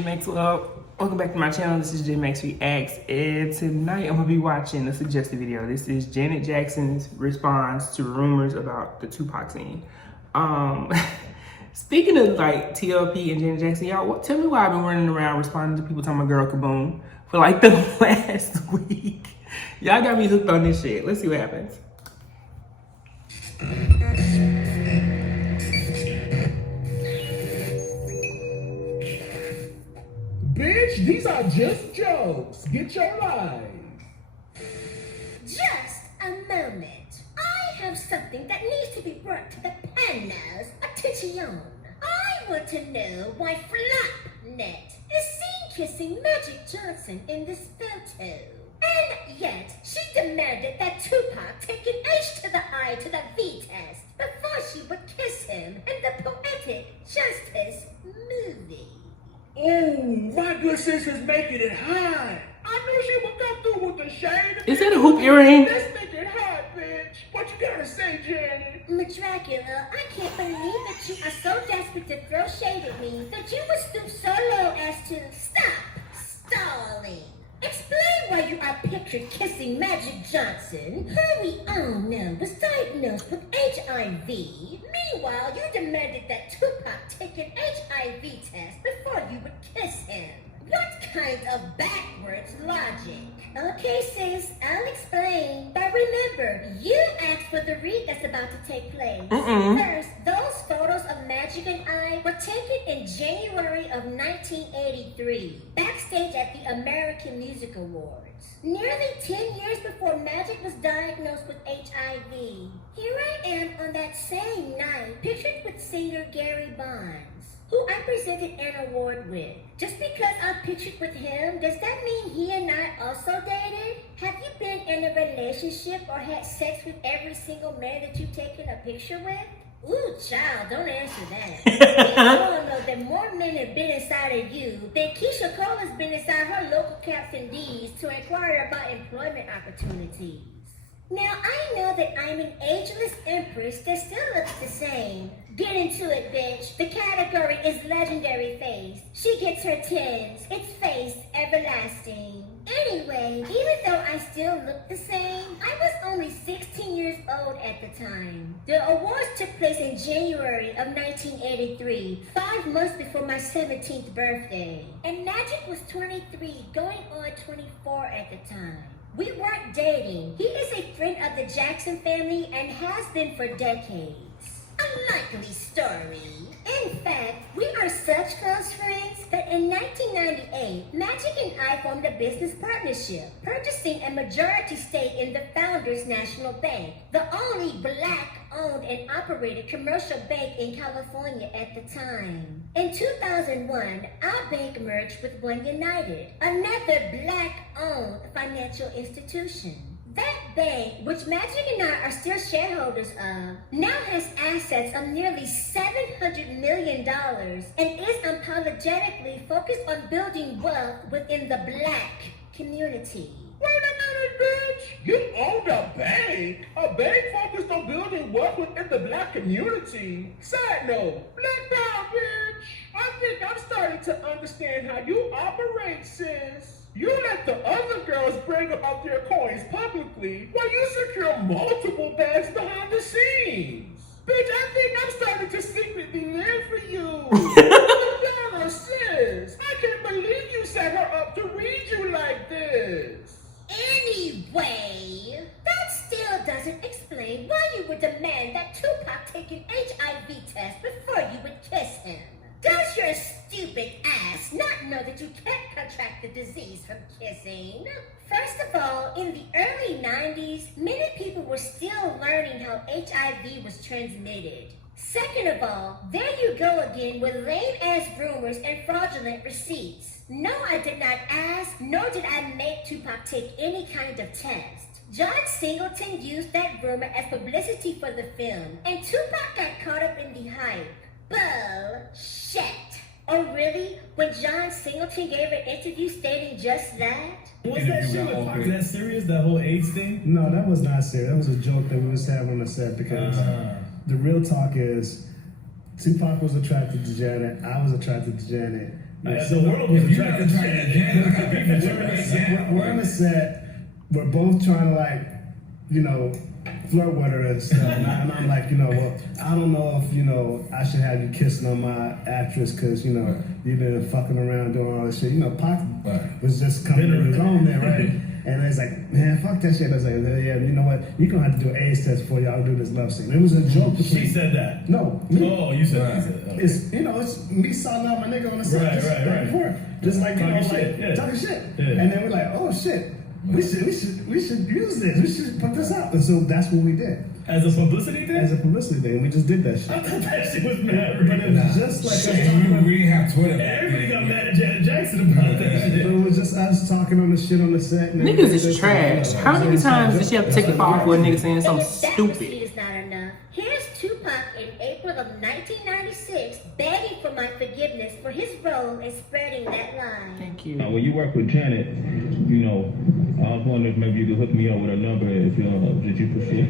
Maxwell. Welcome back to my channel. This is J.Max Reax, and tonight I'm gonna be watching a suggested video. This is Janet Jackson's response to rumors about the Tupac scene. Speaking of like TLP and Janet Jackson, y'all, tell me why I've been running around responding to people talking about Girl Kaboom for like the last week. Y'all got me hooked on this shit. Let's see what happens. Bitch, these are just jokes. Get your life. Just a moment. I have something that needs to be brought to the panel's attention. I want to know why Flopnet is seen kissing Magic Johnson in this photo. And yet, she demanded that Tupac take an H to the I to the V test before she would kiss him in the Poetic Justice movie. Oh, my good sister's making it hot. I knew she would come through with the shade. Is that a hoop earring? Let's make it hot, bitch. What you gotta say, Janet? Dracula, I can't believe that you are so desperate to throw shade at me that you would stoop so low as to stop stalling. Explain why you are pictured kissing Magic Johnson, who we all know was diagnosed with HIV. Meanwhile, you demanded that Tupac take an HIV test before you would kiss him. What kind of backwards logic? Okay, sis, I'll explain. But remember, you asked for the read that's about to take place. First, those photos of Magic and I were taken in January of 1983, backstage at the American Music Awards. Nearly 10 years before Magic was diagnosed with HIV. Here I am on that same night, pictured with singer Gary Bonds, who I presented an award with. Just because I'm pictured with him, does that mean he and I also dated? Have you been in a relationship or had sex with every single man that you've taken a picture with? Ooh, child, don't answer that. We all know that more men have been inside of you than Keisha Cole has been inside her local Captain D's to inquire about employment opportunities. Now, I know that I'm an ageless empress that still looks the same. Get into it, bitch. The category is legendary face. She gets her 10s. It's face everlasting. Anyway, even though I still look the same, I was only 16 years old at the time. The awards took place in January of 1983, 5 months before my 17th birthday. And Magic was 23, going on 24 at the time. We weren't dating. He is a friend of the Jackson family and has been for decades. Unlikely story. In fact, we are such close friends that in 1998, Magic and I formed a business partnership, purchasing a majority stake in the Founders National Bank, the only Black-owned and operated commercial bank in California at the time. In 2001, our bank merged with One United, another Black-owned financial institution. That bank, which Magic and I are still shareholders of, now has assets of nearly $700 million and is unapologetically focused on building wealth within the Black community. Wait a minute, bitch. You own a bank? A bank focused on building wealth within the Black community? Side note, Black power, bitch. I think I'm starting to understand how you operate, sis. You let the other girls brag about their coins publicly while you secure multiple bags behind the scenes. Bitch, I think I'm starting to secretly live for you. Madonna, sis, I can't believe you set her up to read you like this. Anyway, that still doesn't explain why you would demand that Tupac take an HIV test before you would kiss him. Does your stupid ass not know that you can't contract the disease from kissing? First of all, in the early 90s, many people were still learning how HIV was transmitted. Second of all, there you go again with lame-ass rumors and fraudulent receipts. No, I did not ask, nor did I make Tupac take any kind of test. John Singleton used that rumor as publicity for the film, and Tupac got caught up in the hype. Bullshit. Oh really? When John Singleton gave an interview stating just that? Was that shit with Tupac? Is that serious, that whole AIDS thing? No, that was not serious. That was a joke that we was having on the set because the real talk is Tupac was attracted to Janet, I was attracted to Janet, The world was attracted to Janet. We're on the set. We're both trying to like, you know, flirt with her and stuff. And I'm like, you know, well, I don't know if, you know, I should have you kissing on my actress because, you know, you've been fucking around doing all this shit. You know, Pac was just coming to his own there, right? And I was like, man, fuck that shit. I was like, yeah, you know what? You're going to have to do an AIDS test before y'all do this love scene. It was a joke. She said that. No. Me. Oh, you said that. Okay. It's, you know, it's me selling out my nigga on the set. Right. Just like, you know, like, talking shit. Yeah. And then we're like, oh shit. We should use this. We should put this out. And so that's what we did. As a publicity thing? As a publicity thing. We just did that shit. I thought that shit was mad. But it was just like we didn't have Twitter. Everybody got mad at Janet Jackson about that shit. But it was just us talking on the shit on the set. Niggas is trash. How many times did she have to take a fall for a nigga saying something stupid? Is not enough. Here's Tupac in April of 1996 begging for my forgiveness for his role in spreading that lie. Thank you. When you work with Janet, you know, I was wondering if maybe you could hook me up with a number if that you prefer.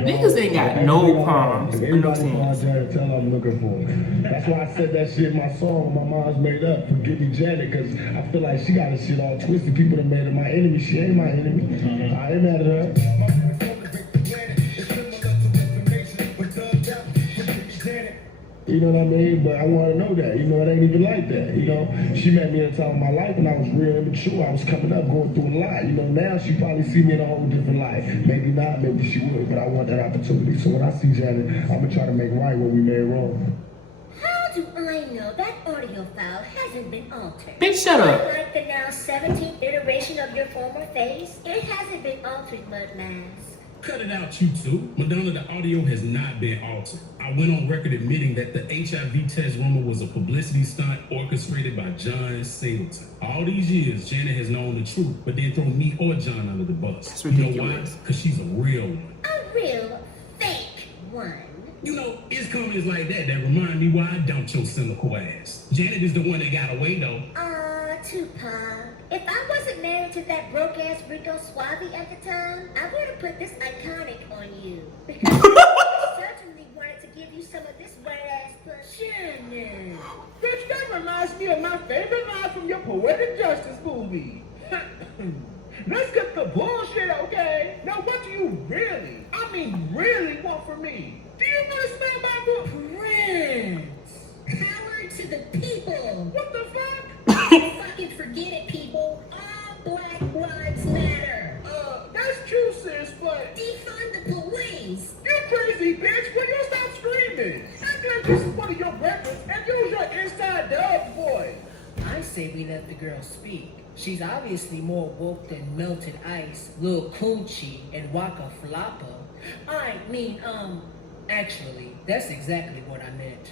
Niggas ain't got no problems. Everybody calls Janet, tell her I'm looking for her. That's why I said that shit in my song my mom's made up. Forgive me, Janet, because I feel like she got this shit all twisted. People that made her my enemy. She ain't my enemy. I ain't mad at her. You know what I mean? But I want to know that. You know, it ain't even like that. You know, she met me at a time of my life when I was real immature. I was coming up, going through a lot. You know, now she probably see me in a whole different light. Maybe not, maybe she would, but I want that opportunity. So when I see Janet, I'm going to try to make right what we made wrong. How do I know that audio file hasn't been altered? Bitch, shut up. Unlike the now 17th iteration of your former face, it hasn't been altered, Mud Mask. Cut it out, you two. Madonna, the audio has not been altered. I went on record admitting that the HIV test rumor was a publicity stunt orchestrated by John Singleton. All these years, Janet has known the truth, but didn't throw me or John under the bus. That's You know ridiculous. why? Because she's a real one. A real fake one. You know, it's comments like that remind me why I dumped your cynical ass. Janet is the one that got away, though. Tupac. If I wasn't married to that broke-ass Rico Suave at the time, I would have put this iconic on you. Because I certainly wanted to give you some of this wet-ass pussy. Bitch, that reminds me of my favorite line from your Poetic Justice movie. Let's get the bullshit, okay? Now, what do you really, really want from me? Do you want to smell my book? Prince. Power to the people. What the fuck? Fucking forget it, people. All black lives matter. That's true, sis, but Defund the police. you crazy, bitch. Will you stop screaming? Act like this is one of your records and use your inside dog voice. I say we let the girl speak. She's obviously more woke than Melted Ice, Lil Coochie, and Waka Floppa. Actually, that's exactly what I meant.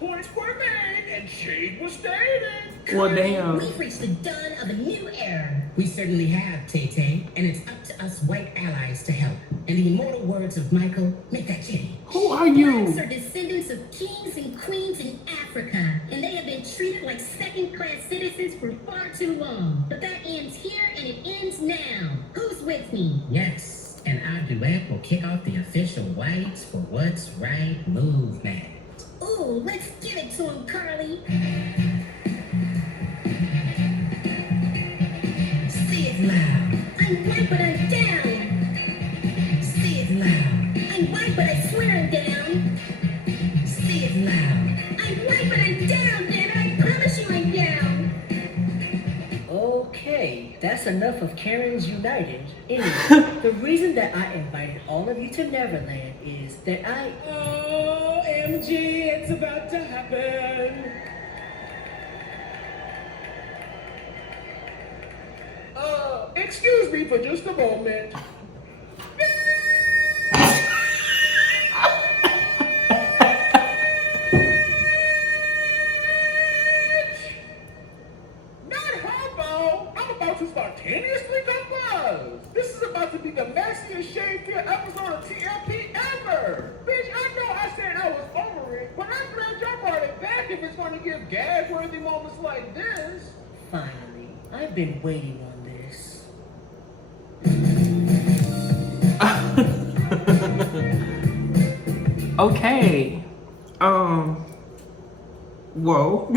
Points were made and shade was stated. Well, damn. We've reached the dawn of a new era. We certainly have, Tay-Tay, and it's up to us white allies to help. In the immortal words of Michael, make that change. Who are you? Blacks are descendants of kings and queens in Africa, and they have been treated like second-class citizens for far too long. But that ends here, and it ends now. Who's with me? Yes, and our duet will kick off the official Whites for What's Right movement. Ooh, let's give it to him, Carly. Say it loud. I'm white, but I'm down. Say it loud. I'm white, but I swear I'm down. Say it loud. I'm white, but I'm down, damn it. I promise you I'm down. Okay, that's enough of Karens United. Anyway, the reason that I invited all of you to Neverland is that OMG, it's about to happen. Excuse me for just a moment. Not homo. I'm about to spontaneously compose. This is about to be the messiest shade-filled episode of TLP ever. Bitch, I know I said I was over it, but I'm glad y'all brought it back if it's going to give gag-worthy moments like this. finally, I've been waiting on this. Okay. Whoa.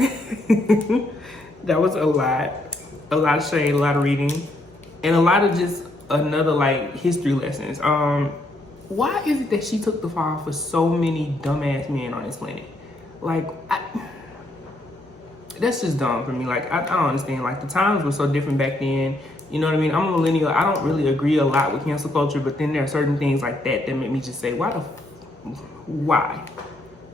That was a lot of shade, a lot of reading, and a lot of just another like history lessons. Why is it that she took the fall for so many dumbass men on this planet? Like, that's just dumb for me. Like, I don't understand. Like, the times were so different back then. You know what I mean? I'm a millennial. I don't really agree a lot with cancel culture, but then there are certain things like that make me just say, why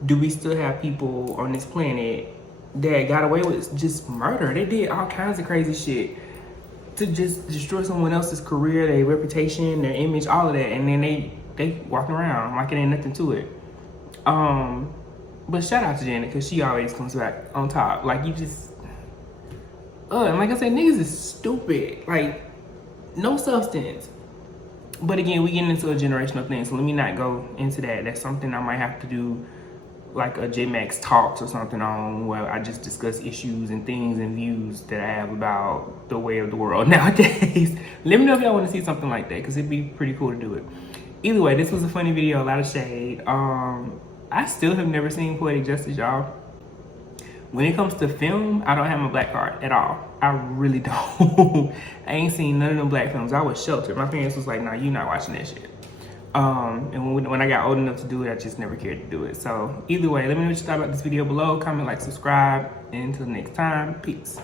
do we still have people on this planet that got away with just murder? They did all kinds of crazy shit to just destroy someone else's career, their reputation, their image, all of that, and then they walking around like it ain't nothing to it. But shout out to Janet, because she always comes back on top. Like, you just and like I said, niggas is stupid. Like, no substance. But again, we getting into a generational thing, so let me not go into that. That's something I might have to do, like a J.Max talks or something on, where I just discuss issues and things and views that I have about the way of the world nowadays. Let me know if y'all want to see something like that, because it'd be pretty cool to do it. Either way, this was a funny video, a lot of shade. I still have never seen Poetic Justice, y'all. When it comes to film, I don't have my black card at all. I really don't. I ain't seen none of them black films. I was sheltered. My parents was like, nah, you not watching that shit. And when I got old enough to do it, I just never cared to do it. So either way, let me know what you thought about this video below. Comment, like, subscribe, and until next time, peace.